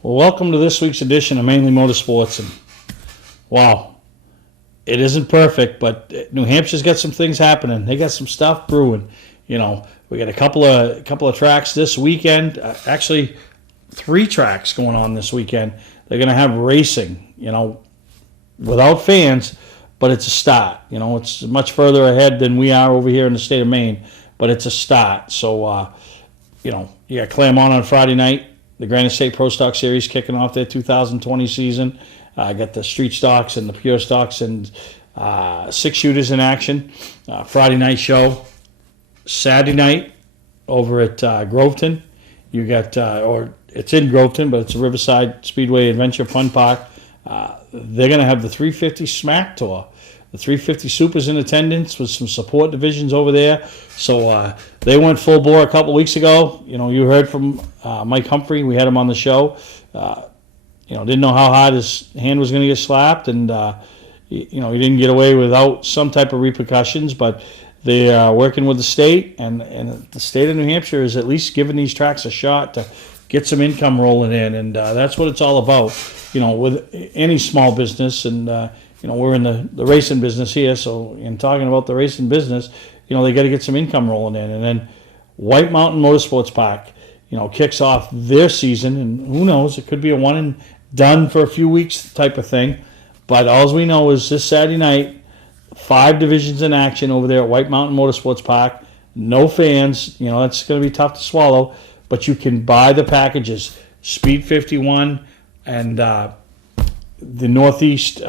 Well, welcome to this week's edition of Mainely Motorsports. And wow, it isn't perfect, but New Hampshire's got some things happening. They got some stuff brewing. We got a couple of tracks this weekend. Actually, 3 tracks going on this weekend. They're going to have racing. Without fans, but it's a start. It's much further ahead than we are over here in the state of Maine, but it's a start. So, you got Claremont on Friday night. The Granite State Pro Stock Series kicking off their 2020 season. I got the street stocks and the pure stocks and 6-shooters in action. Friday night show. Saturday night over at Groveton. You got, or it's in Groveton, but it's a Riverside Speedway Adventure Fun Park. They're going to have the 350 Smack Tour. The 350 Supers in attendance with some support divisions over there. So they went full bore a couple weeks ago. You heard from Mike Humphrey. We had him on the show. Didn't know how hard his hand was going to get slapped, and he didn't get away without some type of repercussions. But they are working with the state, and the state of New Hampshire is at least giving these tracks a shot to get some income rolling in, and that's what it's all about. With any small business, and we're in the racing business here, so in talking about the racing business, they got to get some income rolling in. And then White Mountain Motorsports Park, kicks off their season, and who knows, it could be a one and done for a few weeks type of thing. But all we know is this Saturday night, 5 divisions in action over there at White Mountain Motorsports Park. No fans, that's going to be tough to swallow, but you can buy the packages. Speed 51 and the Northeast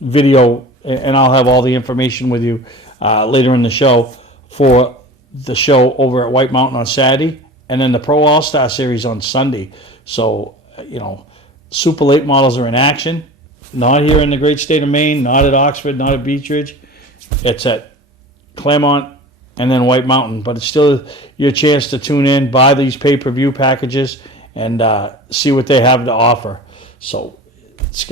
video, and I'll have all the information with you later in the show for the show over at White Mountain on Saturday, and then the Pro All-Star Series on Sunday. So, Super Late models are in action. Not here in the great state of Maine, not at Oxford, not at Beechridge. It's at Claremont and then White Mountain. But it's still your chance to tune in, buy these pay-per-view packages, and see what they have to offer. So it's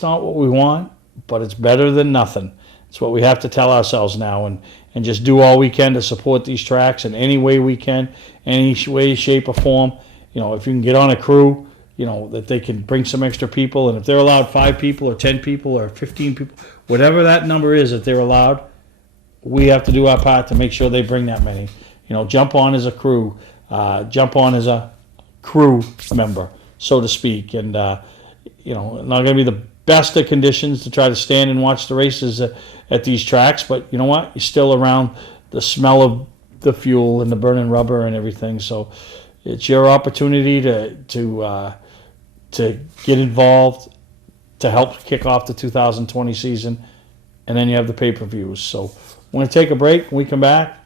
not what we want, but it's better than nothing. It's what we have to tell ourselves now, and just do all we can to support these tracks in any way we can, any way, shape, or form. If you can get on a crew, that they can bring some extra people, and if they're allowed 5 people or 10 people or 15 people, whatever that number is that they're allowed, we have to do our part to make sure they bring that many. Jump on as a crew, jump on as a crew member, so to speak, and not going to be the best of conditions to try to stand and watch the races at these tracks, but you know what? You're still around the smell of the fuel and the burning rubber and everything. So it's your opportunity to get involved, to help kick off the 2020 season, and then you have the pay-per-views. So we're going to take a break. When we come back, I'm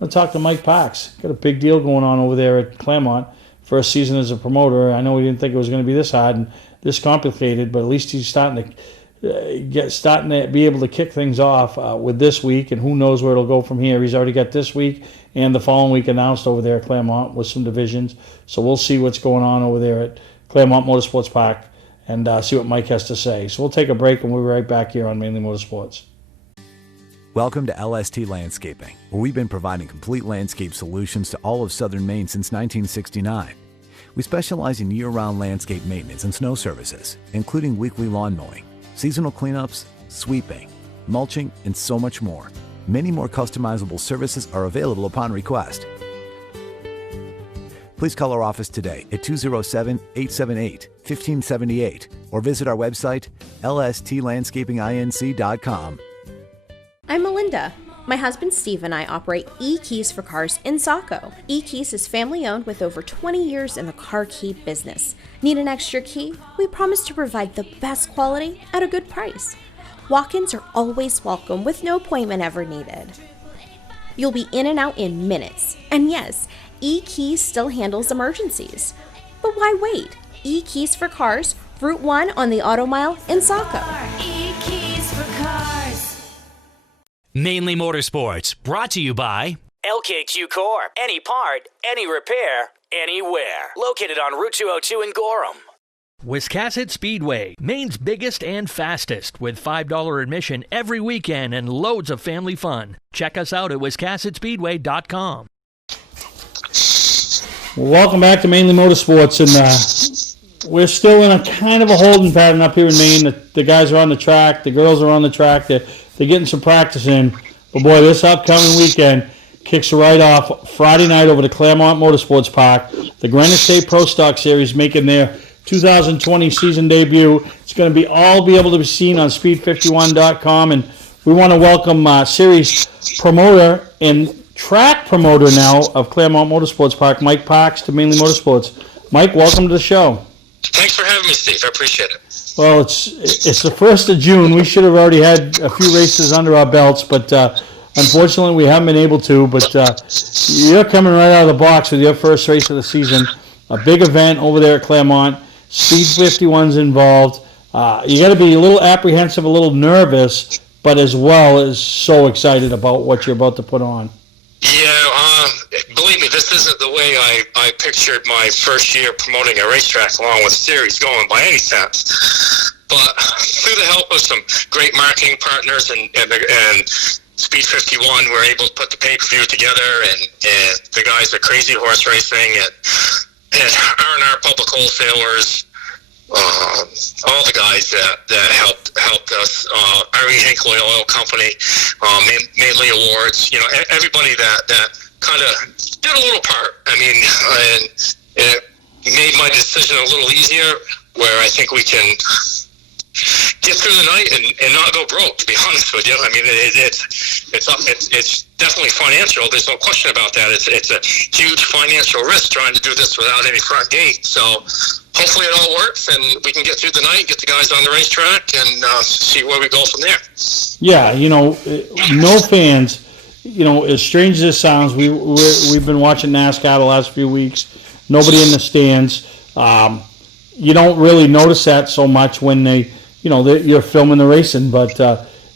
going to talk to Mike Parks. Got a big deal going on over there at Claremont. First season as a promoter. I know he didn't think it was going to be this hard and this complicated, but at least he's starting to be able to kick things off with this week, and who knows where it'll go from here. He's already got this week and the following week announced over there at Claremont with some divisions. So we'll see what's going on over there at Claremont Motorsports Park and see what Mike has to say. So we'll take a break, and we'll be right back here on Mainly Motorsports. Welcome to LST Landscaping, where we've been providing complete landscape solutions to all of southern Maine since 1969. We specialize in year-round landscape maintenance and snow services, including weekly lawn mowing, seasonal cleanups, sweeping, mulching, and so much more. Many more customizable services are available upon request. Please call our office today at 207-878-1578 or visit our website, lstlandscapinginc.com. I'm Melinda. My husband Steve and I operate E-Keys for Cars in Saco. E-Keys is family-owned with over 20 years in the car key business. Need an extra key? We promise to provide the best quality at a good price. Walk-ins are always welcome with no appointment ever needed. You'll be in and out in minutes. And yes, E-Keys still handles emergencies. But why wait? E-Keys for Cars, Route 1 on the Auto Mile in Saco. E-Keys for Cars. Mainly Motorsports, brought to you by LKQ Core. Any part, any repair, anywhere. Located on Route 202 in Gorham. Wiscasset Speedway, Maine's biggest and fastest, with $5 admission every weekend and loads of family fun. Check us out at wiscassetspeedway.com. Welcome back to Mainly Motorsports, and we're still in a kind of a holding pattern up here in Maine. The guys are on the track. The girls are on the track. They're getting some practice in. But, boy, this upcoming weekend kicks right off Friday night over to Claremont Motorsports Park. The Granite State Pro Stock Series making their 2020 season debut. It's going to be able to be seen on speed51.com. And we want to welcome series promoter and track promoter now of Claremont Motorsports Park, Mike Parks, to Mainely Motorsports. Mike, welcome to the show. Thanks for having me, Steve. I appreciate it. Well, it's the 1st of June. We should have already had a few races under our belts, but unfortunately we haven't been able to. But you're coming right out of the box with your first race of the season. A big event over there at Claremont. Speed 51's involved. You got to be a little apprehensive, a little nervous, but as well as so excited about what you're about to put on. Yeah, believe me, this isn't the way I pictured my first year promoting a racetrack along with series going by any sense. But through the help of some great marketing partners and Speed 51, we're able to put the pay-per-view together, and the guys at Crazy Horse Racing and R&R Public Wholesalers, all the guys that helped us, Irene Hinckley Oil Company, Mainely Awards, everybody that kind of did a little part. I mean, and it made my decision a little easier, where I think we can get through the night and not go broke, to be honest with you. I mean, it's definitely financial. There's no question about that. It's a huge financial risk trying to do this without any front gate. So hopefully it all works and we can get through the night, get the guys on the racetrack, and see where we go from there. Yeah, no fans. As strange as it sounds, we've been watching NASCAR the last few weeks. Nobody in the stands. You don't really notice that so much when you're filming the racing, but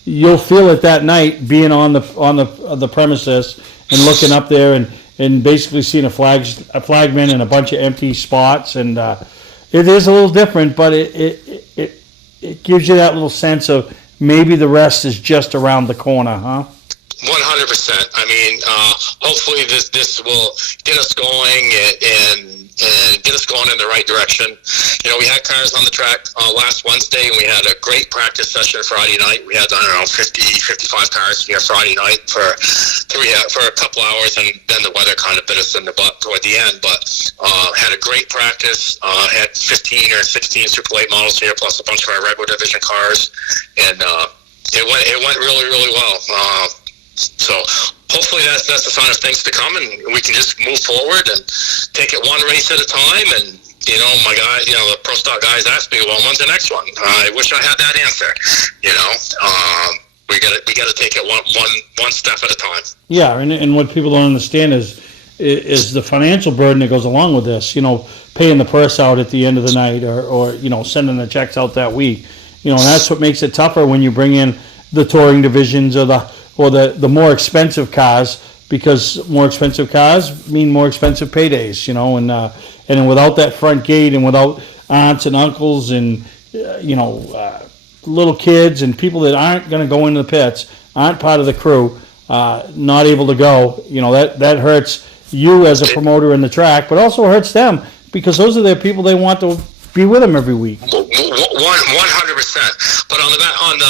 you'll feel it that night being on the premises and looking up there and basically seeing a flagman and a bunch of empty spots, and it is a little different, but it gives you that little sense of maybe the rest is just around the corner, huh? 100%. I mean, hopefully this will get us going and get us going in the right direction. We had cars on the track last Wednesday, and we had a great practice session Friday night. We had, 50, 55 cars here Friday night for a couple hours, and then the weather kind of bit us in the butt toward the end. But had a great practice. Had 15 or 16 Super Late models here, plus a bunch of our regular division cars, and it went really, really well. So hopefully that's a sign of things to come, and we can just move forward and take it one race at a time. And my guy, the pro stock guys asked me, well, when's the next one? I wish I had that answer. We got to take it one step at a time. Yeah, and what people don't understand is the financial burden that goes along with this. Paying the purse out at the end of the night, or sending the checks out that week. And that's what makes it tougher when you bring in the touring divisions or the more expensive cars, because more expensive cars mean more expensive paydays, and without that front gate, and without aunts and uncles and little kids and people that aren't going to go into the pits, aren't part of the crew, not able to go, that hurts you as a promoter in the track, but also hurts them, because those are the people they want to be with them every week. 100%. But on the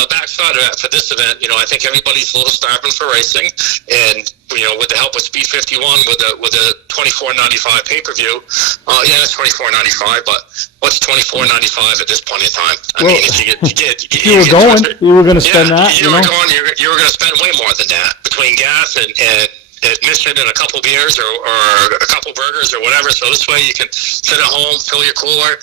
backside of that, for this event, I think everybody's a little starving for racing, and with the help of Speed 51, with the $24.95 pay-per-view, it's $24.95, but what's $24.95 at this point in time? I mean, if you were going to spend that. You were going to spend way more than that between gas and admission and a couple beers or a couple burgers or whatever. So this way you can sit at home, fill your cooler,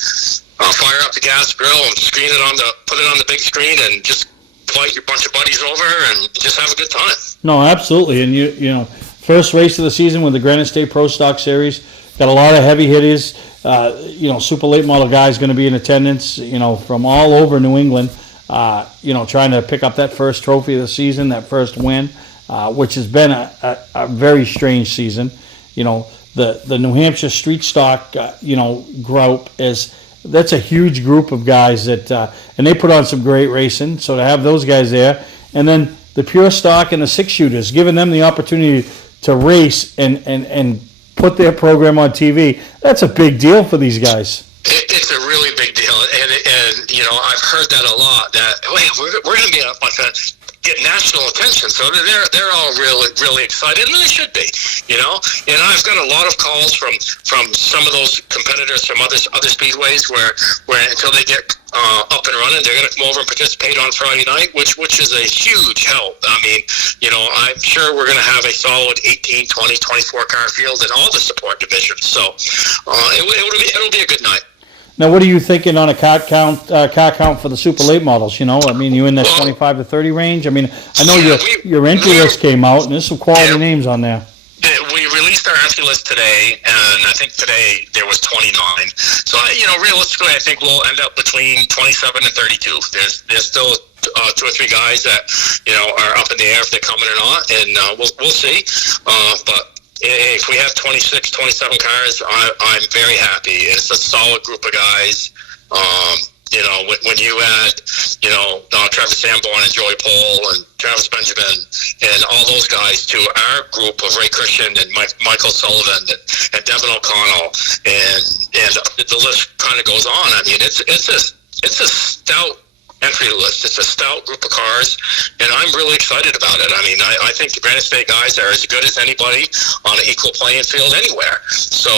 fire up the gas grill, and put it on the big screen, and just invite your bunch of buddies over and just have a good time. No, absolutely. And first race of the season with the Granite State Pro Stock Series, got a lot of heavy hitters. Super late model guys going to be in attendance. From all over New England. Trying to pick up that first trophy of the season, that first win. Which has been a very strange season. The New Hampshire Street Stock, group that's a huge group of guys that, and they put on some great racing. So to have those guys there, and then the Pure Stock and the 6-shooters, giving them the opportunity to race and put their program on TV, that's a big deal for these guys. It's a really big deal, and you know, I've heard that a lot. That we're going to be up like that. Get national attention, so they're all really excited, and they should be, you know. And I've got a lot of calls from some of those competitors from other speedways where until they get up and running, they're going to come over and participate on Friday night, which is a huge help. I mean, you know, I'm sure we're going to have a solid 18, 20, 24 car field in all the support divisions, so it'll be a good night. Now, what are you thinking on a car count for the super late models? You know, I mean, you in that 25 to 30 range? I mean, I know your entry list came out, and there's some quality names on there. We released our entry list today, and I think today there was 29. So, you know, realistically, I think we'll end up between 27 and 32. There's still 2 or 3 guys that, you know, are up in the air if they're coming or not, and we'll see. But if we have 26, 27 cars, I'm very happy. It's a solid group of guys. You know, when you add, you know, Travis Sanborn and Joey Pohl and Travis Benjamin and all those guys to our group of Ray Christian and Michael Sullivan and Devin O'Connell, and the list kind of goes on. I mean, it's a stout entry list. It's a stout group of cars, and I'm really excited about it. I mean, I think the Granite State guys are as good as anybody on an equal playing field anywhere. So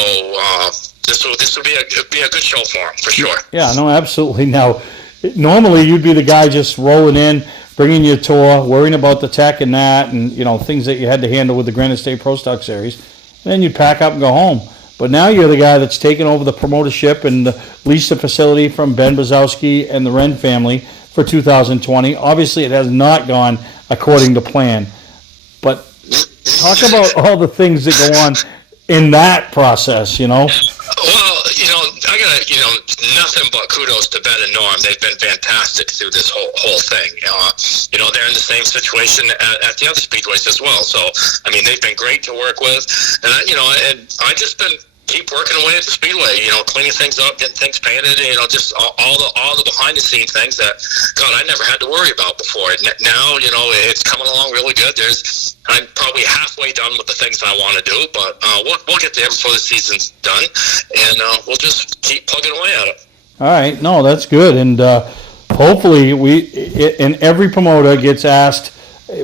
this will be a good show for them, for sure. Yeah, no, absolutely. Now, normally you'd be the guy just rolling in, bringing your tour, worrying about the tech and that, and, you know, things that you had to handle with the Granite State Pro Stock Series, and then you'd pack up and go home. But now you're the guy that's taken over the promotership and leased the facility from Ben Brzezowski and the Wren family for 2020. Obviously, it has not gone according to plan. But talk about all the things that go on in that process, you know? Well, you know, I got, you know, nothing but kudos to Ben and Norm. They've been fantastic through this whole thing. You know, they're in the same situation at the other speedways as well. So, I mean, they've been great to work with. And, I just been keep working away at the speedway, you know, cleaning things up, getting things painted, you know, just all the behind the scene things that, God, I never had to worry about before. Now, you know, it's coming along really good. I'm probably halfway done with the things I want to do, but we'll get there before the season's done, and we'll just keep plugging away at it. All right, no, that's good, and hopefully and every promoter gets asked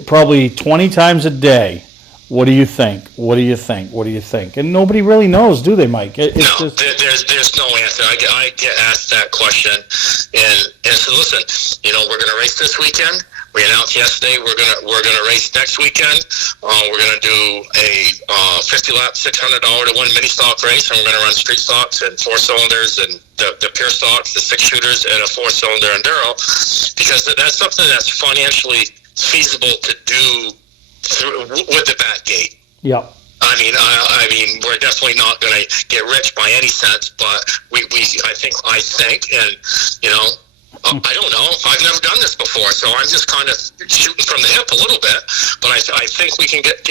probably 20 times a day, what do you think? What do you think? What do you think? And nobody really knows, do they, Mike? There's no answer. I get asked that question, and so listen, you know, we're going to race this weekend. We announced yesterday we're gonna race next weekend. We're gonna do a 50-lap, $600 to win mini stock race, and we're gonna run street stocks and 4 cylinders and the pure stocks, the 6 shooters, and a 4-cylinder enduro, because that's something that's financially feasible to do with the back gate. Yep. I mean, we're definitely not going to get rich by any sense, but I think, and you know, I don't know. I've never done this before, so I'm just kind of shooting from the hip a little bit. But I think we can get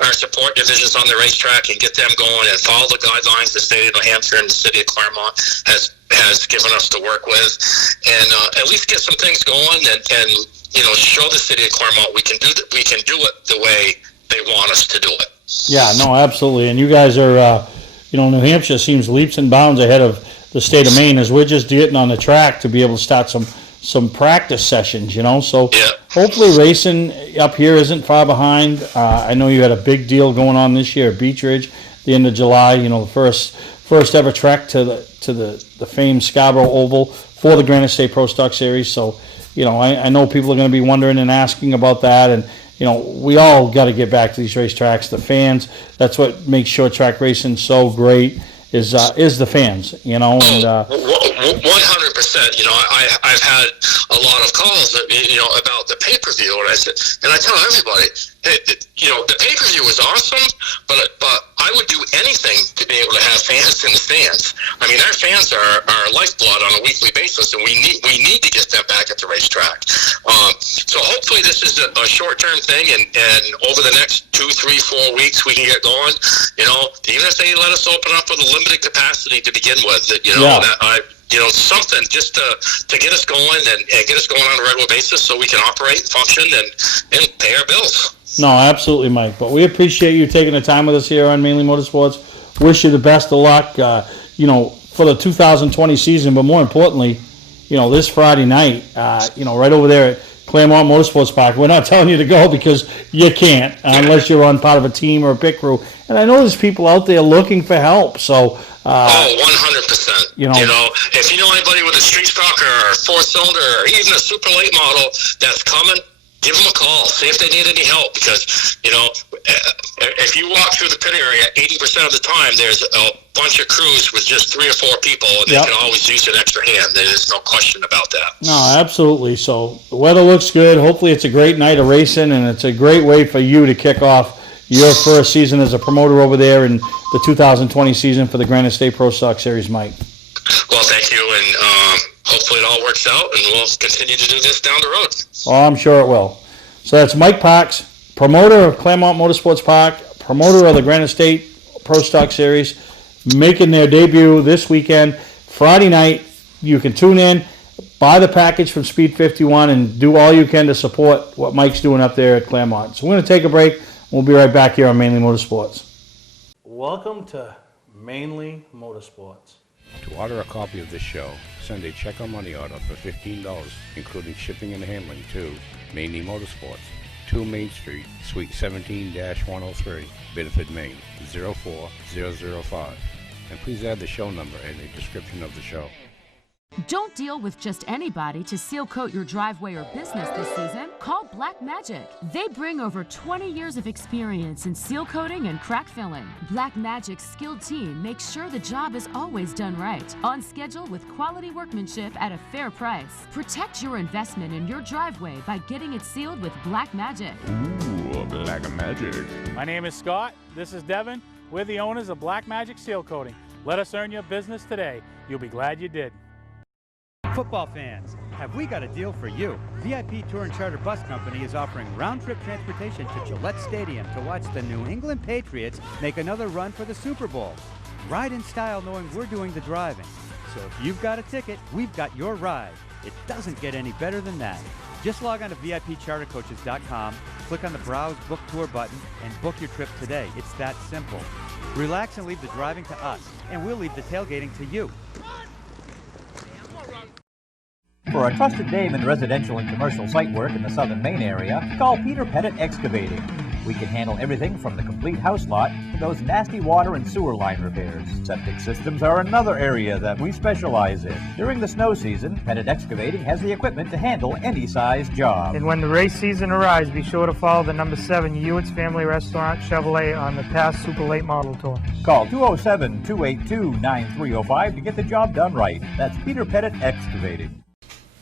our support divisions on the racetrack and get them going and follow the guidelines the state of New Hampshire and the city of Claremont has given us to work with, and at least get some things going and you know, show the city of Claremont we can do it the way they want us to do it. Yeah, no, absolutely. And you guys are, you know, New Hampshire seems leaps and bounds ahead of the state of Maine as we're just getting on the track to be able to start some practice sessions, you know. So yeah. Hopefully racing up here isn't far behind. I know you had a big deal going on this year at Beech Ridge, the end of July, you know, the first ever trek to the famed Scarborough Oval for the Granite State Pro Stock Series. So, you know, I know people are going to be wondering and asking about that, and you know, we all got to get back to these racetracks. The fans, that's what makes short track racing so great, is the fans, you know. And 100%. You know, I've had a lot of calls, you know, about the pay-per-view, and I tell everybody, hey, you know, the pay-per-view is awesome, but I would do anything to be able to have fans in the stands. I mean, our fans are our lifeblood on a weekly basis, and we need to get them back at the racetrack. So hopefully this is a short-term thing, and over the next 2, 3, 4 weeks we can get going. You know, even if they let us open up with a limited capacity to begin with, you know, you know, something just to get us going and get us going on a regular basis so we can operate, function, and pay our bills. No, absolutely, Mike. But we appreciate you taking the time with us here on Mainely Motorsports. Wish you the best of luck. You know, for the 2020 season, but more importantly, this Friday night, right over there at Claremont Motorsports Park. We're not telling you to go because you can't unless you're on part of a team or a pit crew. And I know there's people out there looking for help. So, 100%. If you know anybody with a street stock or a four-cylinder or even a super late model that's coming, give them a call. See if they need any help because, if you walk through the pit area, 80% of the time there's a bunch of crews with just 3 or 4 people, and they can always use an extra hand. There's no question about that. No, absolutely. So the weather looks good. Hopefully it's a great night of racing, and it's a great way for you to kick off your first season as a promoter over there in the 2020 season for the Granite State Pro Stock Series, Mike. Well, thank you, and hopefully it all works out, and we'll continue to do this down the road. Oh, I'm sure it will. So that's Mike Parks, promoter of Claremont Motorsports Park, promoter of the Granite State Pro Stock Series, making their debut this weekend, Friday night. You can tune in, buy the package from Speed 51, and do all you can to support what Mike's doing up there at Claremont. So we're going to take a break. We'll be right back here on Mainly Motorsports. Welcome to Mainly Motorsports. To order a copy of this show, send a check or money order for $15, including shipping and handling, to Mainely Motorsports, 2 Main Street, Suite 17-103, Biddeford, Maine, 04005. And please add the show number in the description of the show. Don't deal with just anybody to seal coat your driveway or business this season. Call Black Magic. They bring over 20 years of experience in seal coating and crack filling. Black Magic's skilled team makes sure the job is always done right, on schedule with quality workmanship at a fair price. Protect your investment in your driveway by getting it sealed with Black Magic. Ooh, Black Magic. My name is Scott. This is Devin. We're the owners of Black Magic Seal Coating. Let us earn your business today. You'll be glad you did. Football fans, have we got a deal for you? VIP Tour and Charter Bus Company is offering round-trip transportation to Gillette Stadium to watch the New England Patriots make another run for the Super Bowl. Ride in style knowing we're doing the driving. So if you've got a ticket, we've got your ride. It doesn't get any better than that. Just log on to VIPChartercoaches.com, click on the Browse Book Tour button, and book your trip today. It's that simple. Relax and leave the driving to us, and we'll leave the tailgating to you. For a trusted name in residential and commercial site work in the southern Maine area, call Peter Pettit Excavating. We can handle everything from the complete house lot to those nasty water and sewer line repairs. Septic systems are another area that we specialize in. During the snow season, Pettit Excavating has the equipment to handle any size job. And when the race season arrives, be sure to follow the number 7 Hewitt's Family Restaurant Chevrolet on the past Super Late Model Tour. Call 207-282-9305 to get the job done right. That's Peter Pettit Excavating.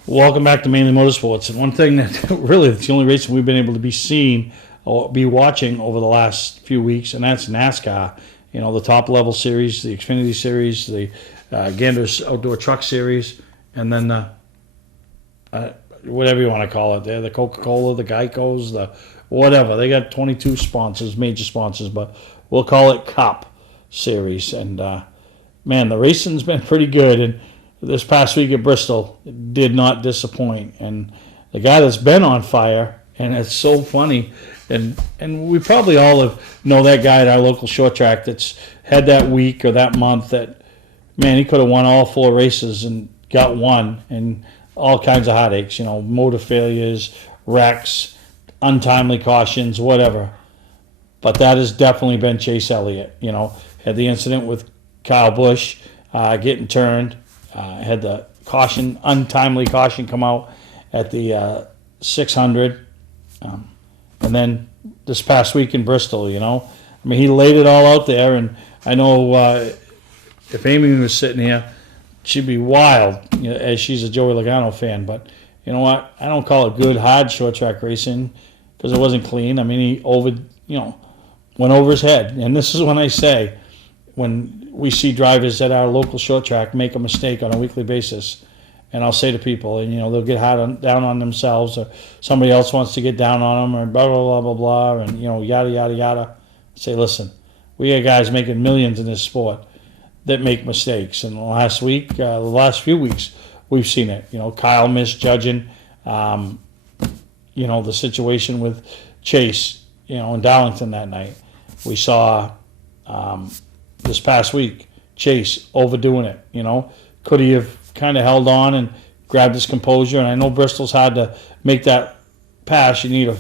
Welcome back to Mainly Motorsports. And one thing that really it's the only racing we've been able to be seeing or be watching over the last few weeks, and that's NASCAR. The top level series, the Xfinity series, the Gander's Outdoor Truck Series, and then whatever you want to call it. They're the Coca-Cola, the Geicos, the whatever. They got 22 sponsors, major sponsors, but we'll call it Cup Series. And man, the racing's been pretty good. And this past week at Bristol did not disappoint. And the guy that's been on fire, and it's so funny, and we probably all know that guy at our local short track that's had that week or that month that, man, he could have won all 4 races and got one, and all kinds of heartaches, motor failures, wrecks, untimely cautions, whatever. But that has definitely been Chase Elliott. Had the incident with Kyle Busch getting turned. Had the untimely caution come out at the 600. And then this past week in Bristol, he laid it all out there. And I know if Amy was sitting here, she'd be wild, as she's a Joey Logano fan. But you know what? I don't call it good, hard short track racing because it wasn't clean. I mean, he went over his head. And this is when I say, when we see drivers at our local short track make a mistake on a weekly basis, and I'll say to people, and they'll get down on themselves, or somebody else wants to get down on them, or blah blah blah blah blah, and yada yada yada. Say, listen, we got guys making millions in this sport that make mistakes, and the last few weeks, we've seen it. Kyle misjudging, the situation with Chase, in Darlington that night. We saw this past week Chase overdoing it. Could he have kind of held on and grabbed his composure? And I know Bristol's hard to make that pass. You need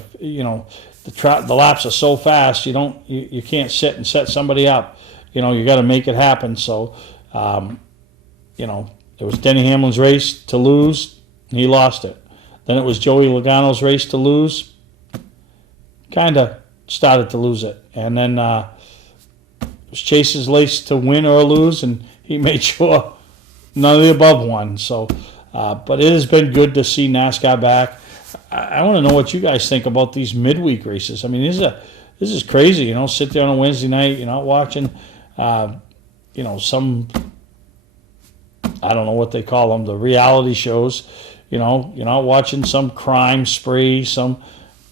the laps are so fast. You can't sit and set somebody up. You got to make it happen. So, it was Denny Hamlin's race to lose, and he lost it. Then it was Joey Logano's race to lose, kind of started to lose it. And then it was Chase's race to win or lose, and he made sure none of the above won. So, but it has been good to see NASCAR back. I want to know what you guys think about these midweek races. I mean, this is crazy. Sit there on a Wednesday night, you're not watching, some, I don't know what they call them, the reality shows. You're not watching some crime spree, some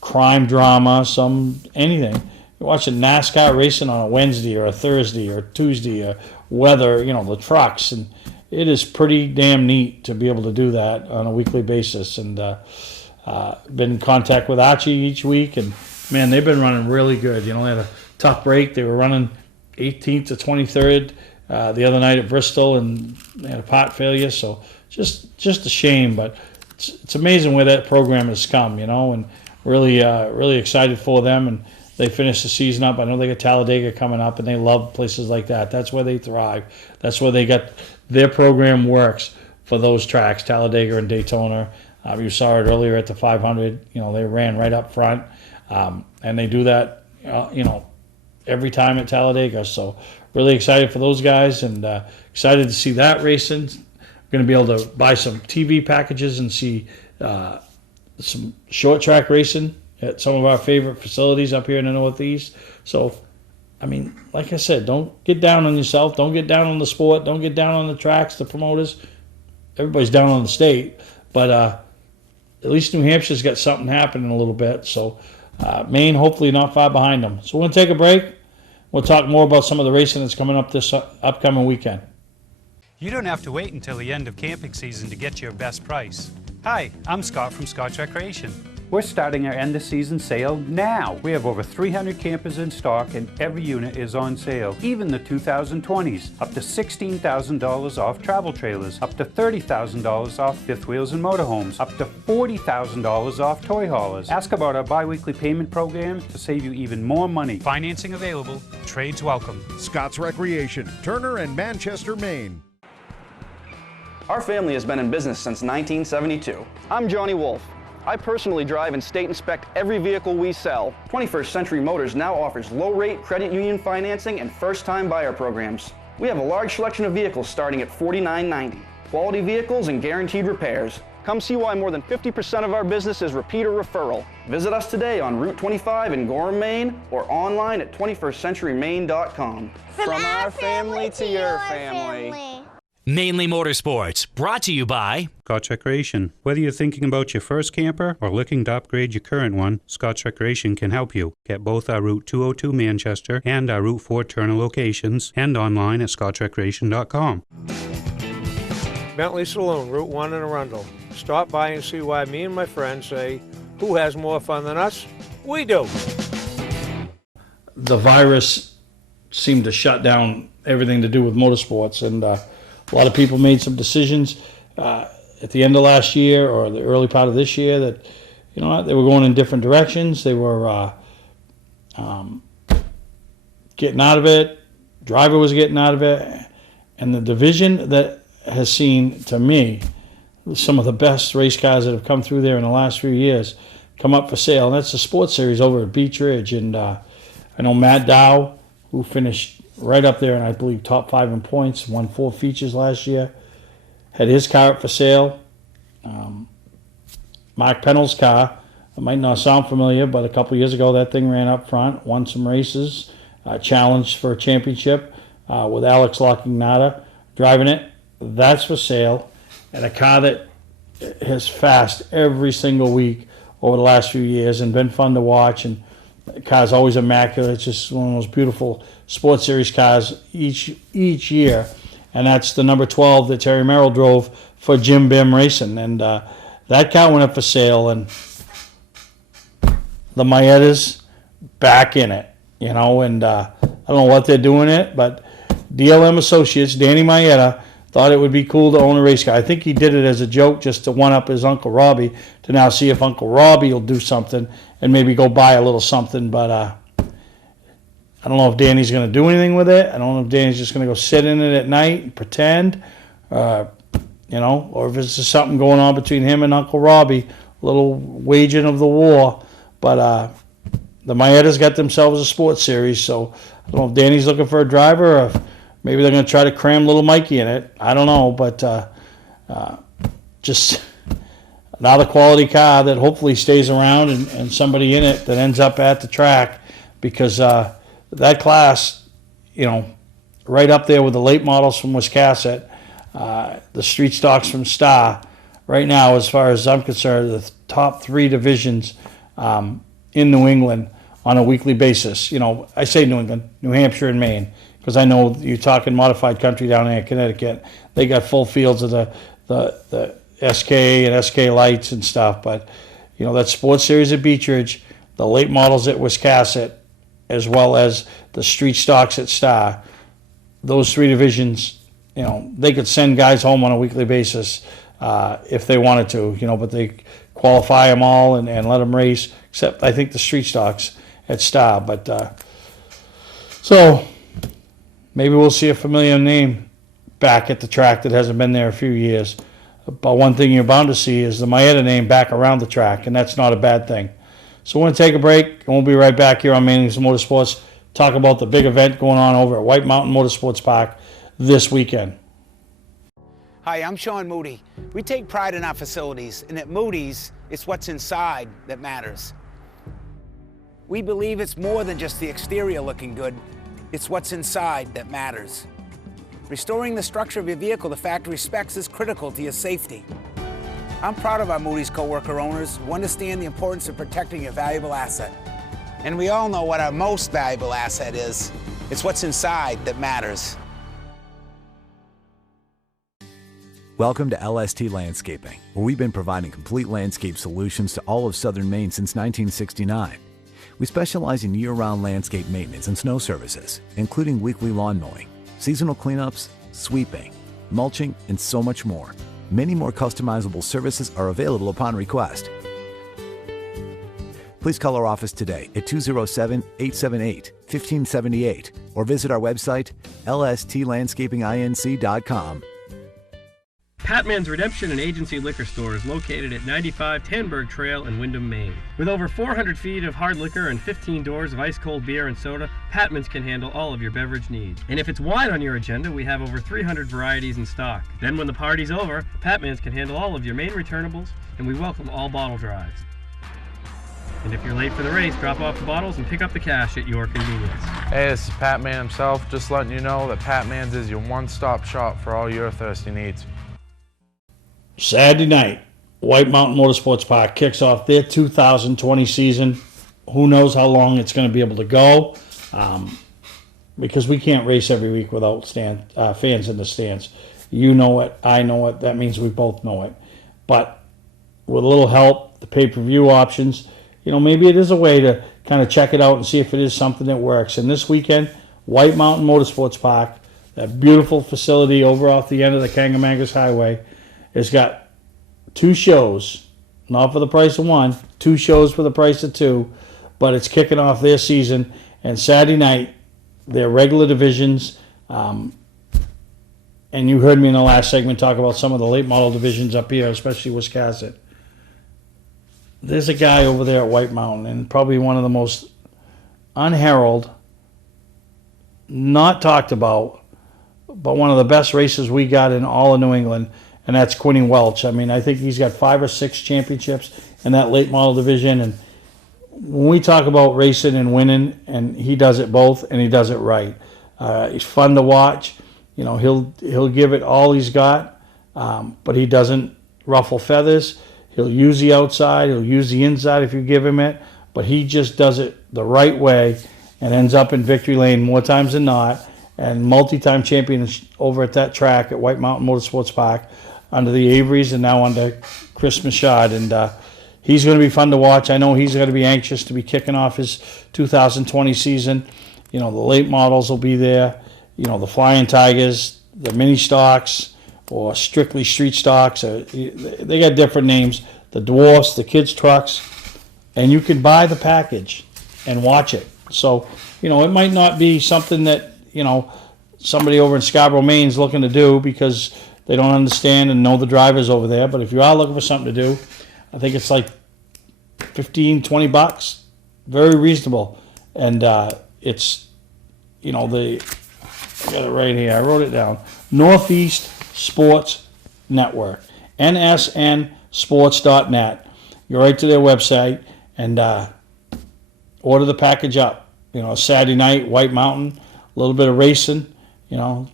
crime drama, some anything. You're watching NASCAR racing on a Wednesday or a Thursday or Tuesday or weather, the trucks. And it is pretty damn neat to be able to do that on a weekly basis. And been in contact with Archie each week. And, man, they've been running really good. They had a tough break. They were running 18th to 23rd the other night at Bristol, and they had a part failure. So just a shame. But it's amazing where that program has come, and really excited for them. And they finished the season up. I know they got Talladega coming up, and they love places like that. That's where they thrive. That's where their program works for those tracks, Talladega and Daytona. You saw it earlier at the 500. They ran right up front, and they do that, every time at Talladega. So really excited for those guys, and excited to see that racing. Going to be able to buy some TV packages and see some short track racing at some of our favorite facilities up here in the Northeast. So, I mean, like I said, don't get down on yourself. Don't get down on the sport. Don't get down on the tracks, the promoters. Everybody's down on the state. But at least New Hampshire's got something happening a little bit. So Maine, hopefully not far behind them. So we're going to take a break. We'll talk more about some of the racing that's coming up this upcoming weekend. You don't have to wait until the end of camping season to get your best price. Hi, I'm Scott from Scotch Recreation. We're starting our end of season sale now. We have over 300 campers in stock and every unit is on sale, even the 2020s. Up to $16,000 off travel trailers, up to $30,000 off fifth wheels and motorhomes, up to $40,000 off toy haulers. Ask about our bi-weekly payment program to save you even more money. Financing available, trades welcome. Scott's Recreation, Turner and Manchester, Maine. Our family has been in business since 1972. I'm Johnny Wolf. I personally drive and state inspect every vehicle we sell. 21st Century Motors now offers low-rate credit union financing and first-time buyer programs. We have a large selection of vehicles starting at $49.90. Quality vehicles and guaranteed repairs. Come see why more than 50% of our business is repeat or referral. Visit us today on Route 25 in Gorham, Maine, or online at 21stcenturymaine.com. From our family to your family. Mainely Motorsports, brought to you by Scotch Recreation. Whether you're thinking about your first camper or looking to upgrade your current one, Scotch Recreation can help you. Get both our Route 202 Manchester and our Route 4 Turner locations, and online at scotchrecreation.com. Bentley Saloon, Route 1 in Arundel. Stop by and see why me and my friends say, who has more fun than us? We do. The virus seemed to shut down everything to do with motorsports, and a lot of people made some decisions at the end of last year or the early part of this year that, they were going in different directions. They were getting out of it. Driver was getting out of it. And the division that has seen, to me, some of the best race cars that have come through there in the last few years come up for sale. And that's the Sports Series over at Beach Ridge. And I know Matt Dow, who finished right up there, and I believe top 5 in points, won 4 features last year, had his car up for sale. Mark Pennell's car, it might not sound familiar, but a couple years ago that thing ran up front, won some races, challenged for a championship with Alex Locking-Nada driving it. That's for sale. And a car that has fast every single week over the last few years and been fun to watch, and the car's always immaculate. It's just one of those beautiful Sports Series cars each year, and that's the number 12 that Terry Merrill drove for Jim Bim Racing. And that car went up for sale, and the Maetta's back in it, and I don't know what they're doing it, but DLM Associates, Danny Maeda, thought it would be cool to own a race car. I think he did it as a joke just to one-up his Uncle Robbie, to now see if Uncle Robbie will do something and maybe go buy a little something. But I don't know if Danny's going to do anything with it. I don't know if Danny's just going to go sit in it at night and pretend, or if it's just something going on between him and Uncle Robbie, a little waging of the war. But the Maedas got themselves a sports series, so I don't know if Danny's looking for a driver or if maybe they're going to try to cram little Mikey in it. I don't know, but just another quality car that hopefully stays around and somebody in it that ends up at the track, because that class, right up there with the late models from Wiscasset, the street stocks from Star, right now, as far as I'm concerned, the top 3 divisions in New England on a weekly basis. I say New England, New Hampshire and Maine, because I know you're talking modified country down there in Connecticut. They got full fields of the SK and SK Lights and stuff. But, that sports series at Beechridge, the late models at Wiscasset, as well as the street stocks at Star, those 3 divisions, they could send guys home on a weekly basis if they wanted to, but they qualify them all and let them race, except I think the street stocks at Star. But so maybe we'll see a familiar name back at the track that hasn't been there a few years. But one thing you're bound to see is the Maeda name back around the track, and that's not a bad thing. So we're going to take a break, and we'll be right back here on Mainly Motorsports, talk about the big event going on over at White Mountain Motorsports Park this weekend. Hi, I'm Sean Moody. We take pride in our facilities, and at Moody's, it's what's inside that matters. We believe it's more than just the exterior looking good, it's what's inside that matters. Restoring the structure of your vehicle to factory specs is critical to your safety. I'm proud of our Moody's coworker owners who understand the importance of protecting your valuable asset. And we all know what our most valuable asset is. It's what's inside that matters. Welcome to LST Landscaping, where we've been providing complete landscape solutions to all of southern Maine since 1969. We specialize in year-round landscape maintenance and snow services, including weekly lawn mowing, seasonal cleanups, sweeping, mulching, and so much more. Many more customizable services are available upon request. Please call our office today at 207-878-1578 or visit our website, lstlandscapinginc.com. Patman's Redemption and Agency Liquor Store is located at 95 Tanberg Trail in Windham, Maine. With over 400 feet of hard liquor and 15 doors of ice-cold beer and soda, Patman's can handle all of your beverage needs. And if it's wine on your agenda, we have over 300 varieties in stock. Then when the party's over, Patman's can handle all of your main returnables, and we welcome all bottle drives. And if you're late for the race, drop off the bottles and pick up the cash at your convenience. Hey, this is Pat Man himself, just letting you know that Pat Man's is your one-stop shop for all your thirsty needs. Saturday night, White Mountain Motorsports Park kicks off their 2020 season. Who knows how long it's going to be able to go, because we can't race every week without fans in the stands. You know it, I know it, that means we both know it. But with a little help, the pay-per-view options, maybe it is a way to kind of check it out and see if it is something that works. And this weekend, White Mountain Motorsports Park, that beautiful facility over off the end of the Kangamangas Highway, has got 2 shows, not for the price of 1, 2 shows for the price of 2, but it's kicking off their season. And Saturday night, their regular divisions, and you heard me in the last segment talk about some of the late model divisions up here, especially Wiscasset. There's a guy over there at White Mountain, and probably one of the most unheralded, not talked about, but one of the best races we got in all of New England, and that's Quinny Welch. I mean, I think he's got 5 or 6 championships in that late model division. And when we talk about racing and winning, and he does it both, and he does it right. He's fun to watch. He'll give it all he's got, but he doesn't ruffle feathers. He'll use the outside. He'll use the inside if you give him it. But he just does it the right way and ends up in victory lane more times than not. And multi-time champion over at that track at White Mountain Motorsports Park, under the Averys and now under Chris Michaud. And he's going to be fun to watch. I know he's going to be anxious to be kicking off his 2020 season. The late models will be there. the Flying Tigers, the mini stocks, or strictly street stocks. They got different names. The dwarfs, the kids' trucks, and you can buy the package and watch it. So, it might not be something that, somebody over in Scarborough, Maine is looking to do because they don't understand and know the drivers over there. But if you are looking for something to do, I think it's like $15-20. Very reasonable. And it's, I got it right here. I wrote it down. Northeast Sports Network. nsnsports.net. Go right to their website and order the package up. Saturday night, White Mountain, a little bit of racing,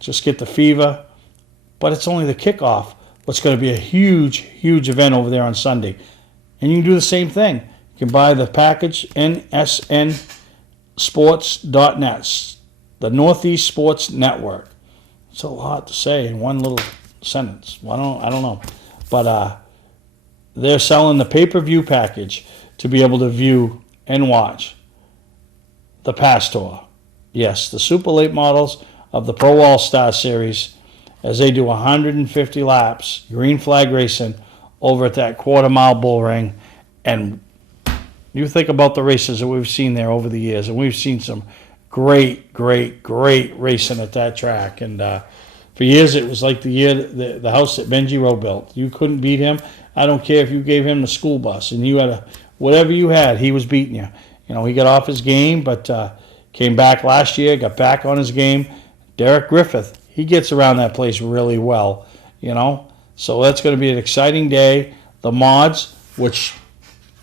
just get the fever. But it's only the kickoff. What's going to be a huge, huge event over there on Sunday. And you can do the same thing. You can buy the package, nsnsports.net, the Northeast Sports Network. It's a lot to say in one little sentence. I don't know. But they're selling the pay-per-view package to be able to view and watch the Pastor. Yes, the super late models of the Pro All-Star Series as they do 150 laps, green flag racing, over at that quarter-mile bull ring. And you think about the races that we've seen there over the years, and we've seen some great, great, great racing at that track. And for years, it was like the house that Benji Rowe built. You couldn't beat him. I don't care if you gave him the school bus, and you had whatever you had, he was beating you. He got off his game, but came back last year, got back on his game. Derek Griffith, he gets around that place really well, So that's going to be an exciting day. The mods, which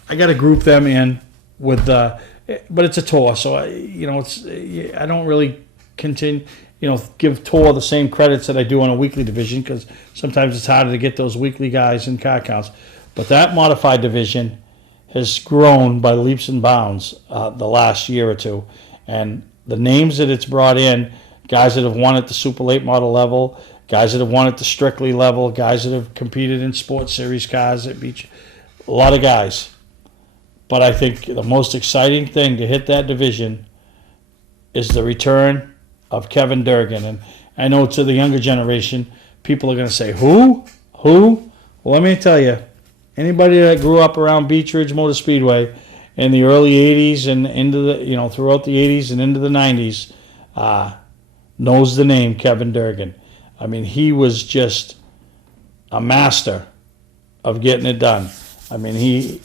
I got to group them in with, but it's a tour, so I don't really continue, give tour the same credits that I do on a weekly division because sometimes it's harder to get those weekly guys in car counts. But that modified division has grown by leaps and bounds the last year or two, and the names that it's brought in. Guys that have won at the Super Late Model level, guys that have won at the Strictly level, guys that have competed in Sports Series cars at Beach. A lot of guys. But I think the most exciting thing to hit that division is the return of Kevin Durgan. And I know to the younger generation, people are going to say, who? Well, let me tell you, anybody that grew up around Beach Ridge Motor Speedway in the early 80s and into the, throughout the 80s and into the 90s, knows the name Kevin Durgan. I mean, he was just a master of getting it done. I mean, he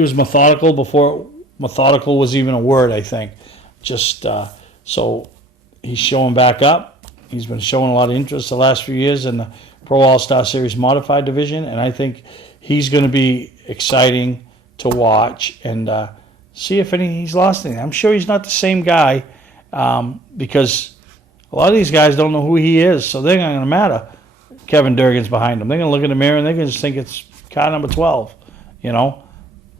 was methodical before methodical was even a word, I think. So he's showing back up. He's been showing a lot of interest the last few years in the Pro All-Star Series Modified division, and I think he's going to be exciting to watch and see if he's lost anything. I'm sure he's not the same guy because a lot of these guys don't know who he is, so they're not going to matter. Kevin Durgan's behind him. They're going to look in the mirror and they're going to just think it's car number 12,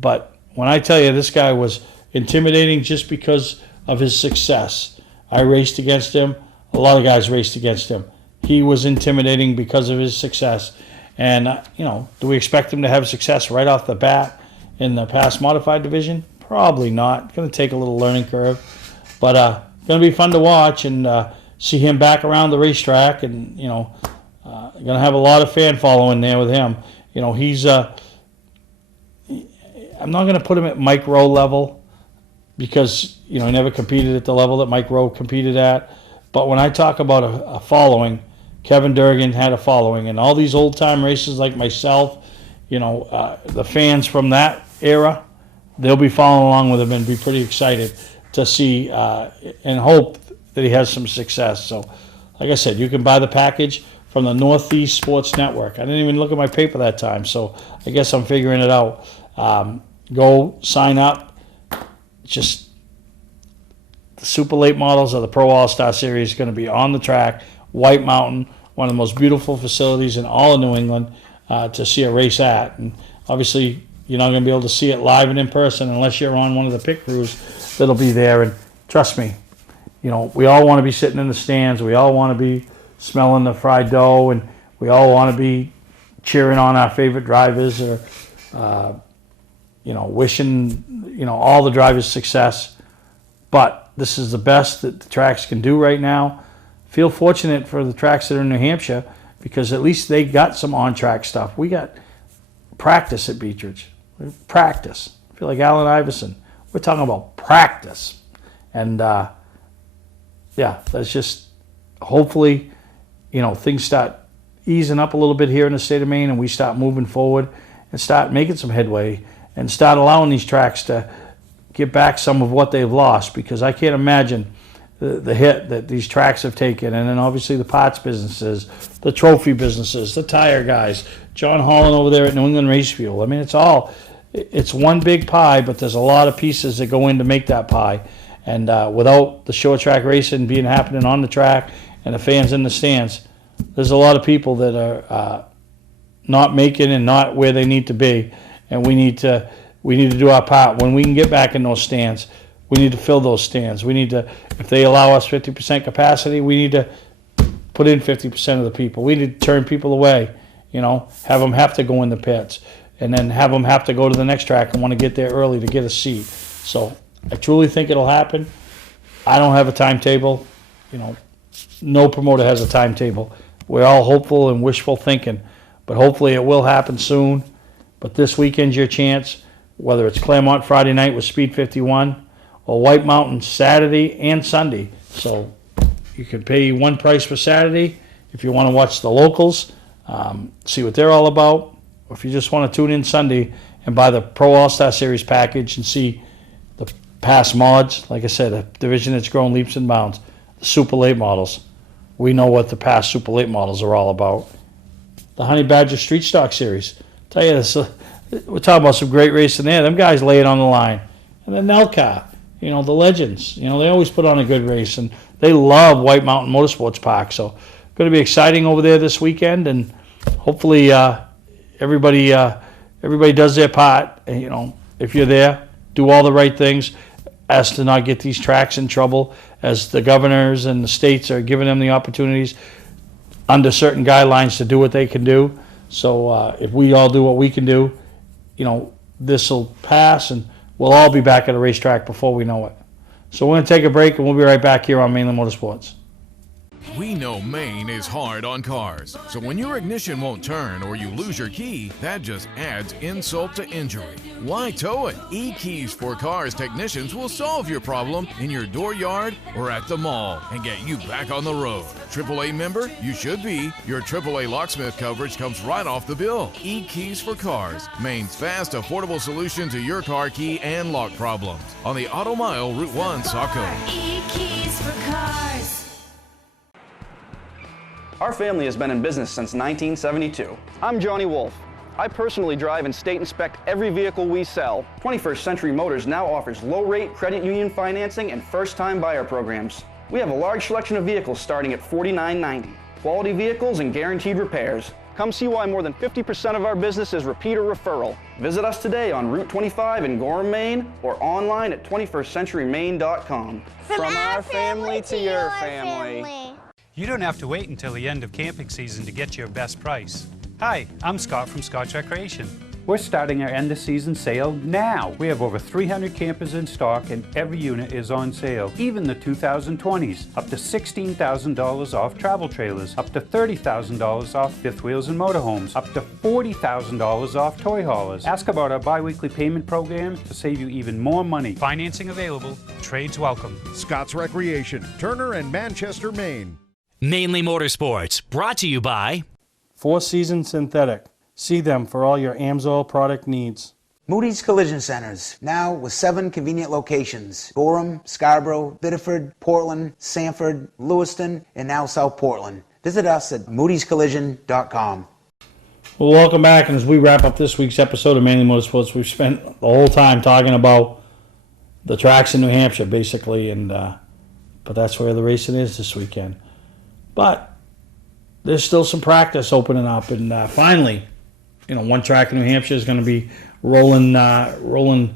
But when I tell you this guy was intimidating just because of his success, I raced against him. A lot of guys raced against him. He was intimidating because of his success. And, do we expect him to have success right off the bat in the past modified division? Probably not. It's going to take a little learning curve. But going to be fun to watch and see him back around the racetrack. And, going to have a lot of fan following there with him. He's I'm not going to put him at Mike Rowe level because, he never competed at the level that Mike Rowe competed at. But when I talk about a following, Kevin Durgan had a following. And all these old-time racers like myself, the fans from that era, they'll be following along with him and be pretty excited to see and hope that he has some success. So, like I said, you can buy the package from the Northeast Sports Network. I didn't even look at my paper that time, so I guess I'm figuring it out. Go sign up. Just the super late models of the Pro All-Star Series is going to be on the track, White Mountain, one of the most beautiful facilities in all of New England to see a race at. And obviously, you're not going to be able to see it live and in person unless you're on one of the pit crews that'll be there. And trust me, we all want to be sitting in the stands. We all want to be smelling the fried dough, and we all want to be cheering on our favorite drivers or, wishing, all the drivers success. But this is the best that the tracks can do right now. Feel fortunate for the tracks that are in New Hampshire because at least they got some on-track stuff. We got practice at Beechridge. Practice. I feel like Allen Iverson. We're talking about practice. And, that's just hopefully, things start easing up a little bit here in the state of Maine and we start moving forward and start making some headway and start allowing these tracks to get back some of what they've lost, because I can't imagine the hit that these tracks have taken. And then obviously the parts businesses, the trophy businesses, the tire guys, John Holland over there at New England Race Fuel. I mean, it's one big pie, but there's a lot of pieces that go in to make that pie. And without the short track racing happening on the track and the fans in the stands, there's a lot of people that are not making and not where they need to be. And we need to do our part. When we can get back in those stands, we need to fill those stands. We need to, if they allow us 50% capacity, we need to put in 50% of the people. We need to turn people away, have them have to go in the pits, and then have them have to go to the next track and want to get there early to get a seat. So I truly think it'll happen. I don't have a timetable. No promoter has a timetable. We're all hopeful and wishful thinking, but hopefully it will happen soon. But this weekend's your chance, whether it's Claremont Friday night with Speed 51 or White Mountain Saturday and Sunday. So you can pay one price for Saturday if you want to watch the locals, see what they're all about, or if you just want to tune in Sunday and buy the Pro All-Star Series package and see the past mods. Like I said, a division that's grown leaps and bounds. The Super Late models. We know what the past Super Late models are all about. The Honey Badger Street Stock Series. Tell you this, we're talking about some great racing there. Them guys lay it on the line. And the Nelcar, the legends. They always put on a good race, and they love White Mountain Motorsports Park. So going to be exciting over there this weekend, and hopefully everybody does their part. And, if you're there, do all the right things as to not get these tracks in trouble, as the governors and the states are giving them the opportunities under certain guidelines to do what they can do. So if we all do what we can do, this will pass and we'll all be back at a racetrack before we know it. So we're going to take a break and we'll be right back here on Mainly Motorsports. We know Maine is hard on cars, so when your ignition won't turn or you lose your key, that just adds insult to injury. Why tow it? E-Keys for Cars technicians will solve your problem in your dooryard or at the mall and get you back on the road. AAA member? You should be. Your AAA locksmith coverage comes right off the bill. E-Keys for Cars, Maine's fast, affordable solution to your car key and lock problems. On the Auto Mile, Route 1, Saco. E-Keys for Cars. Our family has been in business since 1972. I'm Johnny Wolf. I personally drive and state inspect every vehicle we sell. 21st Century Motors now offers low-rate credit union financing and first-time buyer programs. We have a large selection of vehicles starting at $49.90. Quality vehicles and guaranteed repairs. Come see why more than 50% of our business is repeat or referral. Visit us today on Route 25 in Gorham, Maine, or online at 21stcenturymaine.com. From our family to your family. You don't have to wait until the end of camping season to get your best price. Hi, I'm Scott from Scott's Recreation. We're starting our end of season sale now. We have over 300 campers in stock and every unit is on sale. Even the 2020s. Up to $16,000 off travel trailers. Up to $30,000 off fifth wheels and motorhomes. Up to $40,000 off toy haulers. Ask about our bi-weekly payment program to save you even more money. Financing available. Trades welcome. Scott's Recreation, Turner and Manchester, Maine. Mainly Motorsports, brought to you by Four Seasons Synthetic. See them for all your AMSOIL product needs. Moody's Collision Centers, now with 7 convenient locations. Gorham, Scarborough, Biddeford, Portland, Sanford, Lewiston, and now South Portland. Visit us at moodyscollision.com. Well, welcome back, and as we wrap up this week's episode of Mainly Motorsports, we've spent the whole time talking about the tracks in New Hampshire, basically, and but that's where the racing is this weekend. But there's still some practice opening up, and finally, one track in New Hampshire is going to be rolling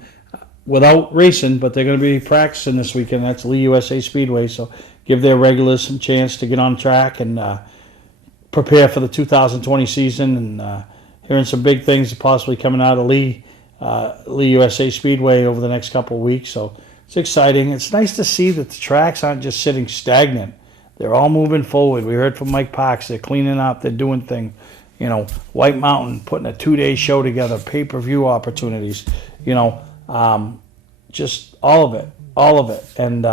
without racing, but they're going to be practicing this weekend. That's Lee USA Speedway, so give their regulars some chance to get on track and prepare for the 2020 season. And hearing some big things possibly coming out of Lee USA Speedway over the next couple of weeks, so It's exciting. It's nice to see that the tracks aren't just sitting stagnant. They're all moving forward. We heard from Mike Parks. They're cleaning up. They're doing things. You know, White Mountain putting a 2-day show together, pay-per-view opportunities. You know, just all of it. And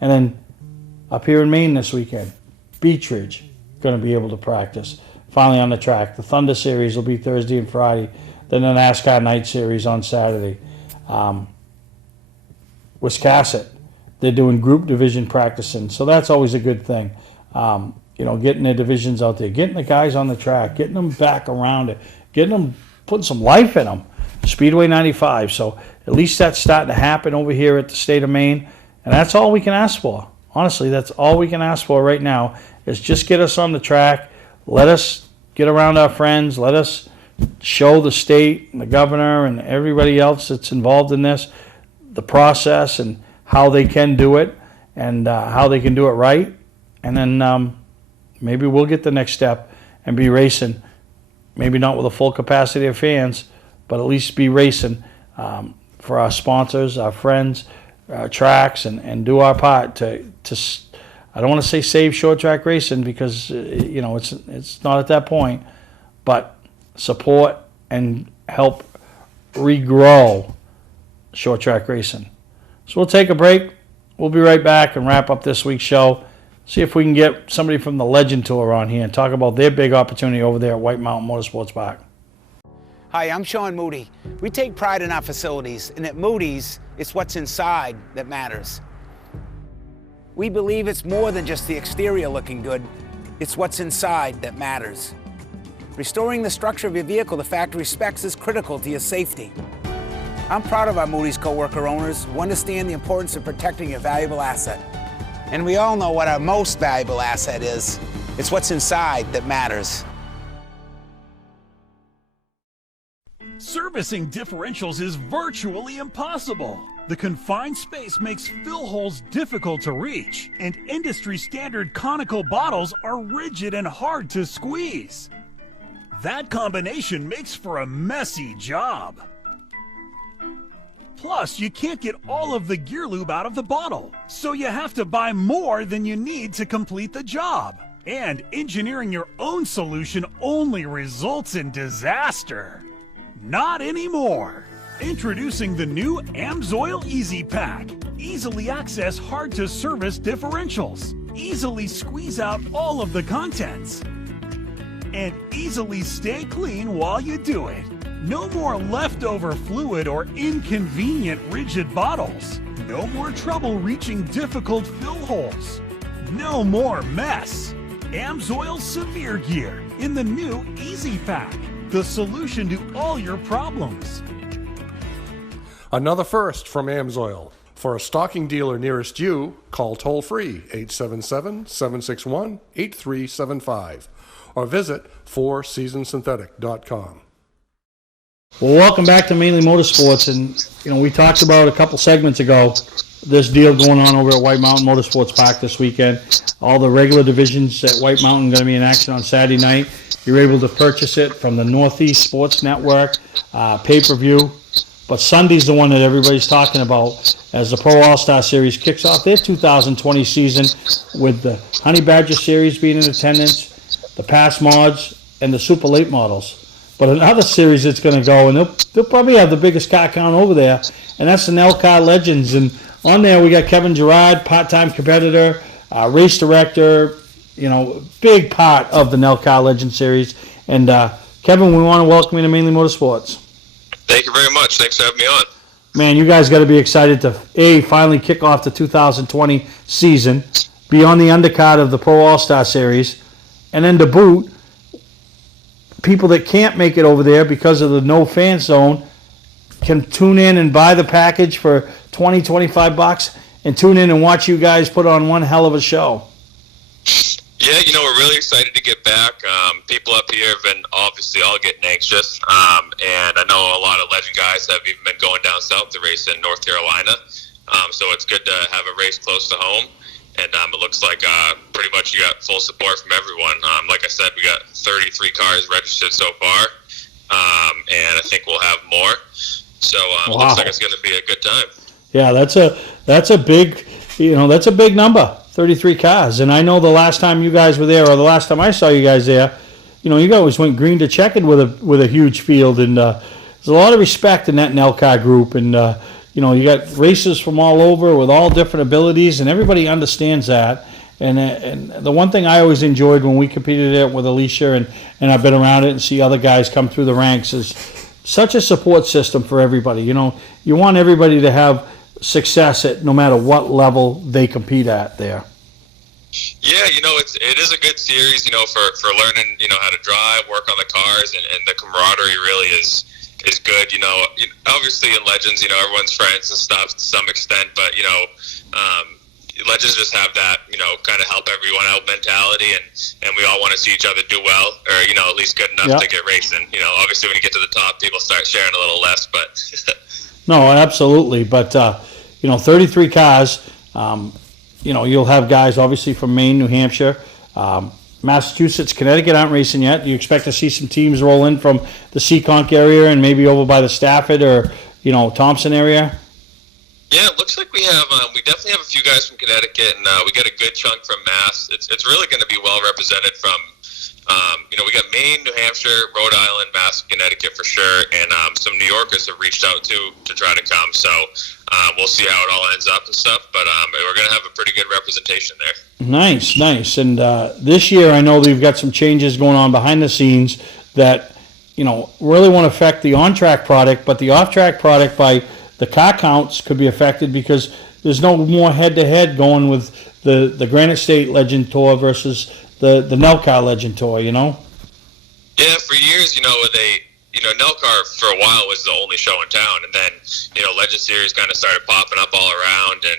then up here in Maine this weekend, Beach Ridge going to be able to practice. Finally on the track. The Thunder Series will be Thursday and Friday. Then the NASCAR Night Series on Saturday. Wiscasset, they're doing group division practicing, so that's always a good thing. You know, getting the divisions out there, getting the guys on the track, getting them back around it, getting them, putting some life in them. Speedway 95, so at least that's starting to happen over here at the state of Maine, and that's all we can ask for. Honestly, that's all we can ask for right now is just get us on the track, let us get around our friends, let us show the state and the governor and everybody else that's involved in this the process and how they can do it and how they can do it right. And then maybe we'll get the next step and be racing. Maybe not with a full capacity of fans, but at least be racing for our sponsors, our friends, our tracks, and do our part to I don't want to say save short track racing because you know it's not at that point, but support and help regrow short track racing. So we'll take a break. We'll be right back and wrap up this week's show. See if we can get somebody from the Legend Tour on here and talk about their big opportunity over there at White Mountain Motorsports Park. Hi, I'm Sean Moody. We take pride in our facilities, and at Moody's, it's what's inside that matters. We believe it's more than just the exterior looking good, it's what's inside that matters. Restoring the structure of your vehicle to factory specs is critical to your safety. I'm proud of our Moody's co-worker owners who understand the importance of protecting your valuable asset. And we all know what our most valuable asset is. It's what's inside that matters. Servicing differentials is virtually impossible. The confined space makes fill holes difficult to reach, and industry-standard conical bottles are rigid and hard to squeeze. That combination makes for a messy job. Plus, you can't get all of the gear lube out of the bottle, so you have to buy more than you need to complete the job. And engineering your own solution only results in disaster. Not anymore. Introducing the new AMSOIL Easy Pack. Easily access hard-to-service differentials. Easily squeeze out all of the contents. And easily stay clean while you do it. No more leftover fluid or inconvenient rigid bottles. No more trouble reaching difficult fill holes. No more mess. AMSOIL Severe Gear in the new Easy Pack. The solution to all your problems. Another first from AMSOIL. For a stocking dealer nearest you, call toll-free 877-761-8375 or visit fourseasonsynthetic.com. Well, welcome back to Mainely Motorsports, and you know we talked about a couple segments ago this deal going on over at White Mountain Motorsports Park this weekend. All the regular divisions at White Mountain going to be in action on Saturday night. You're able to purchase it from the Northeast Sports Network pay-per-view, but Sunday's the one that everybody's talking about as the Pro All-Star Series kicks off their 2020 season with the Honey Badger Series being in attendance, the Pass Mods, and the Super Late Models. But another series that's going to go, and they'll probably have the biggest car count over there, and that's the NELCAR Legends. And on there we got Kevin Gerard, part-time competitor, race director, you know, big part of the NELCAR Legends series. And Kevin, we want to welcome you to Mainly Motorsports. Thank you very much. Thanks for having me on. Man, you guys got to be excited to, finally kick off the 2020 season, be on the undercard of the Pro All-Star Series, and then to boot, people that can't make it over there because of the no fan zone can tune in and buy the package for $20-25 and tune in and watch you guys put on one hell of a show. Yeah, you know, we're really excited to get back. People up here have been obviously all getting anxious, and I know a lot of Legend guys have even been going down south to race in North Carolina, so it's good to have a race close to home. And it looks like pretty much you got full support from everyone. Like I said, we got 33 cars registered so far, and I think we'll have more. So it looks like it's going to be a good time. Yeah, that's a big, that's a big number, 33 cars. And I know the last time you guys were there, or the last time I saw you guys there, you guys went green to checkered with a huge field, and there's a lot of respect in that NELCAR group, and you got racers from all over with all different abilities, and everybody understands that. And the one thing I always enjoyed when we competed it with Alicia, and I've been around it and see other guys come through the ranks, is such a support system for everybody. You want everybody to have success at no matter what level they compete at there. Yeah, it is a good series, for learning, how to drive, work on the cars, and the camaraderie really is good. Obviously in Legends, everyone's friends and stuff to some extent, but Legends just have that, kind of help everyone out mentality, and we all want to see each other do well, or at least good enough to get racing. Obviously when you get to the top, people start sharing a little less, but no, absolutely. But 33 cars. You'll have guys obviously from Maine, New Hampshire, Massachusetts, Connecticut aren't racing yet. Do you expect to see some teams roll in from the Seekonk area and maybe over by the Stafford or Thompson area? Yeah, it looks like we definitely have a few guys from Connecticut, and we got a good chunk from Mass. It's really going to be well represented from, we got Maine, New Hampshire, Rhode Island, Mass, Connecticut for sure, and some New Yorkers have reached out too to try to come. So we'll see how it all ends up and stuff, but we're going to have a pretty good representation there. Nice. And this year I know they've got some changes going on behind the scenes that, really won't affect the on-track product, but the off-track product by the car counts could be affected because there's no more head-to-head going with the Granite State Legend Tour versus the NELCAR Legend Tour, Yeah, for years, NELCAR for a while was the only show in town, and then, Legend Series kind of started popping up all around, and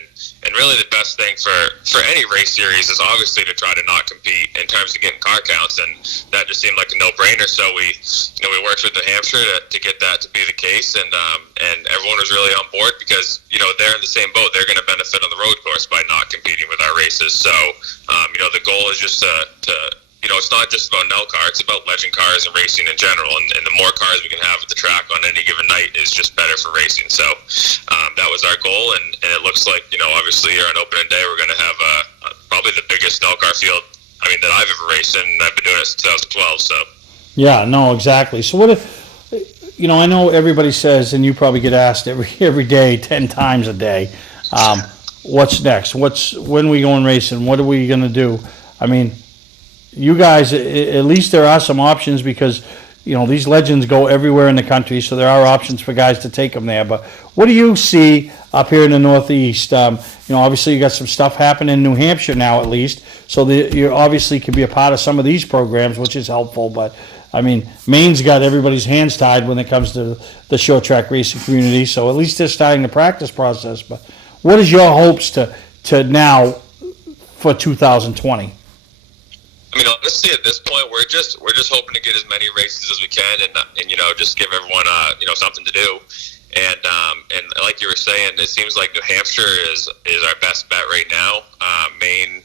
really the best thing for any race series is obviously to try to not compete in terms of getting car counts, and that just seemed like a no-brainer, so we worked with New Hampshire to get that to be the case, and everyone was really on board because, they're in the same boat. They're going to benefit on the road course by not competing with our races, so, the goal is just to it's not just about NELCAR, it's about legend cars and racing in general, and the more cars we can have at the track on any given night is just better for racing. So that was our goal, and it looks like, obviously here on opening day we're going to have probably the biggest NELCAR field, that I've ever raced in, and I've been doing it since 2012, so. Yeah, no, exactly. So what if, I know everybody says, and you probably get asked every day, 10 times a day, what's next? When are we going racing? What are we going to do? You guys, at least there are some options because, these legends go everywhere in the country, so there are options for guys to take them there. But what do you see up here in the Northeast? Obviously you got some stuff happening in New Hampshire now at least, so you obviously can be a part of some of these programs, which is helpful. But, Maine's got everybody's hands tied when it comes to the short track racing community, so at least they're starting the practice process. But what is your hopes to now for 2020? Honestly, at this point, we're just hoping to get as many races as we can, and just give everyone something to do. And like you were saying, it seems like New Hampshire is our best bet right now. Maine,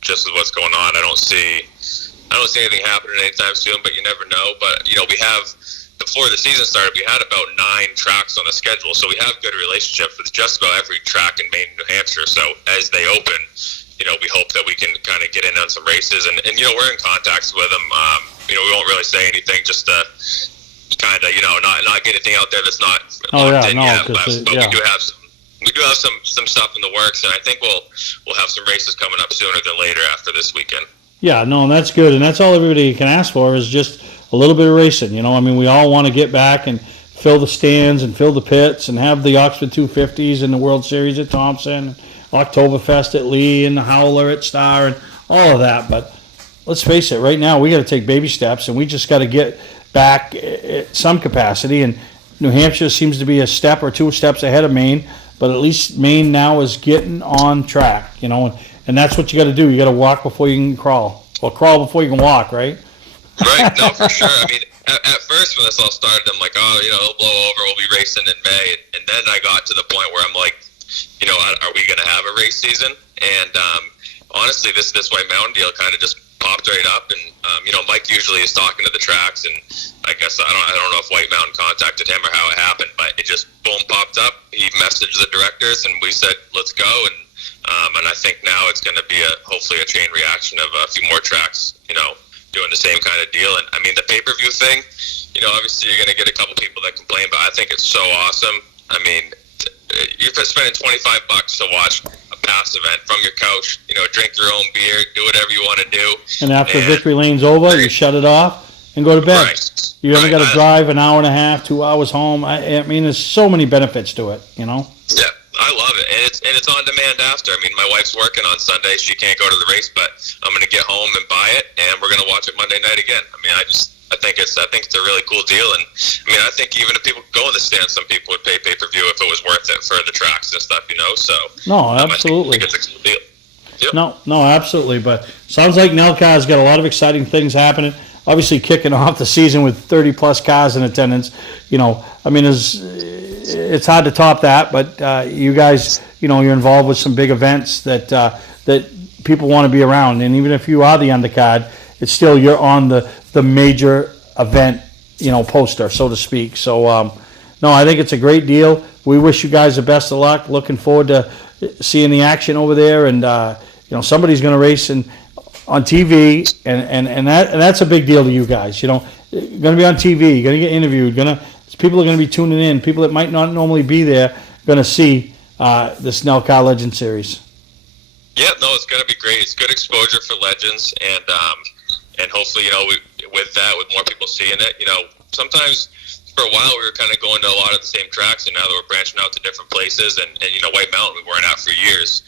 just with what's going on, I don't see anything happening anytime soon, but you never know. But we have, before the season started, we had about 9 tracks on the schedule, so we have good relationships with just about every track in Maine and New Hampshire. So as they open, we hope that we can kind of get in on some races, and we're in contacts with them. We won't really say anything just to kind of, not get anything out there that's not locked in yet. But we do have some stuff in the works, and I think we'll have some races coming up sooner than later after this weekend. Yeah, no, that's good, and that's all everybody can ask for is just a little bit of racing. We all want to get back and fill the stands and fill the pits and have the Oxford 250s and the World Series at Thompson, Oktoberfest at Lee and the Howler at Star and all of that. But let's face it, right now we got to take baby steps, and we just got to get back at some capacity. And New Hampshire seems to be a step or 2 steps ahead of Maine, but at least Maine now is getting on track, and that's what you got to do. You got to walk before you can crawl, or crawl before you can walk, right? Right, no, for sure. At first when this all started, I'm like, it'll blow over, we'll be racing in May, and then I got to the point where I'm like, are we going to have a race season? And honestly, this White Mountain deal kind of just popped right up, and Mike usually is talking to the tracks, and I guess I don't know if White Mountain contacted him or how it happened, but it just boom popped up. He messaged the directors, and we said let's go, and I think now it's going to be hopefully a chain reaction of a few more tracks, doing the same kind of deal. And I mean the pay-per-view thing, obviously you're going to get a couple people that complain, but I think it's so awesome. I mean, you're spending $25 to watch a pass event from your couch, drink your own beer, do whatever you want to do. And after victory lane's over, you shut it off and go to bed. Right. You haven't got to drive an hour and a half, 2 hours home. I mean, there's so many benefits to it, Yeah, I love it, and it's on demand after. I mean, my wife's working on Sunday; she can't go to the race, but I'm going to get home and buy it, and we're going to watch it Monday night again. I mean, I think it's a really cool deal, and I mean, I think even if people go in the stands, some people would pay pay-per-view if it was worth it for the tracks and stuff, So no, absolutely. I think it's a cool deal. Yep. No, absolutely. But sounds like NELCA's got a lot of exciting things happening. Obviously, kicking off the season with 30-plus cars in attendance. I mean, it's hard to top that. But you guys, you're involved with some big events that people want to be around. And even if you are the undercard, it's still you're on the major event, poster, so to speak. So, no, I think it's a great deal. We wish you guys the best of luck. Looking forward to seeing the action over there, and somebody's going to race on TV, and that's a big deal to you guys. You're going to be on TV. You're going to get interviewed. People are going to be tuning in. People that might not normally be there are going to see this NELCA Legend Series. Yeah, no, it's going to be great. It's good exposure for Legends, and hopefully, with more people seeing it, sometimes for a while we were kind of going to a lot of the same tracks, and now that we're branching out to different places, and White Mountain we weren't at for years,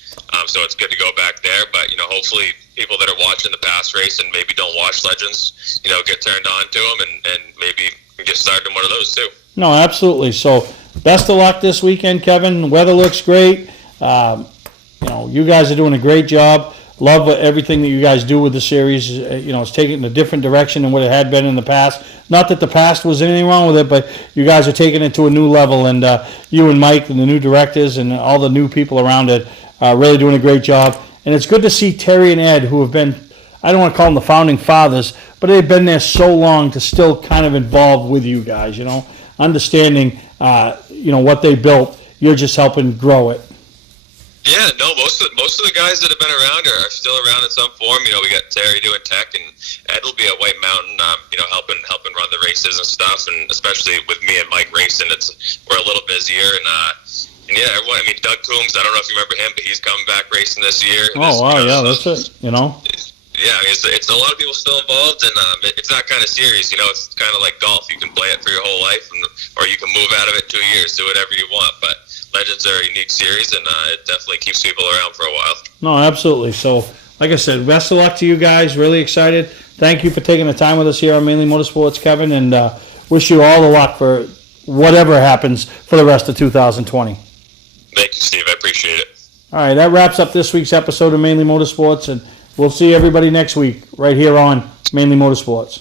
so it's good to go back there. But hopefully people that are watching the past race and maybe don't watch Legends, get turned on to them, and maybe get started in one of those too. No, absolutely. So best of luck this weekend, Kevin. The weather looks great. You guys are doing a great job. Love everything that you guys do with the series. It's taking it in a different direction than what it had been in the past. Not that the past was anything wrong with it, but you guys are taking it to a new level. And you and Mike and the new directors and all the new people around it are really doing a great job. And it's good to see Terry and Ed, who have been, I don't want to call them the founding fathers, but they've been there so long to still kind of involved with you guys, understanding, what they built. You're just helping grow it. Yeah, no, most of the guys that have been around are still around in some form. We got Terry doing tech, and Ed will be at White Mountain, helping run the races and stuff. And especially with me and Mike racing, we're a little busier. And yeah, everyone. I mean, Doug Coombs. I don't know if you remember him, but he's coming back racing this year. Oh wow, yeah, that's it. Yeah, it's a lot of people still involved, and it's that kind of series. It's kind of like golf. You can play it for your whole life, or you can move out of it 2 years, do whatever you want. But Legends are a unique series, and it definitely keeps people around for a while. No, absolutely. So, like I said, best of luck to you guys. Really excited. Thank you for taking the time with us here on Mainly Motorsports, Kevin, and wish you all the luck for whatever happens for the rest of 2020. Thank you, Steve. I appreciate it. All right, that wraps up this week's episode of Mainly Motorsports, and we'll see everybody next week right here on Mainly Motorsports.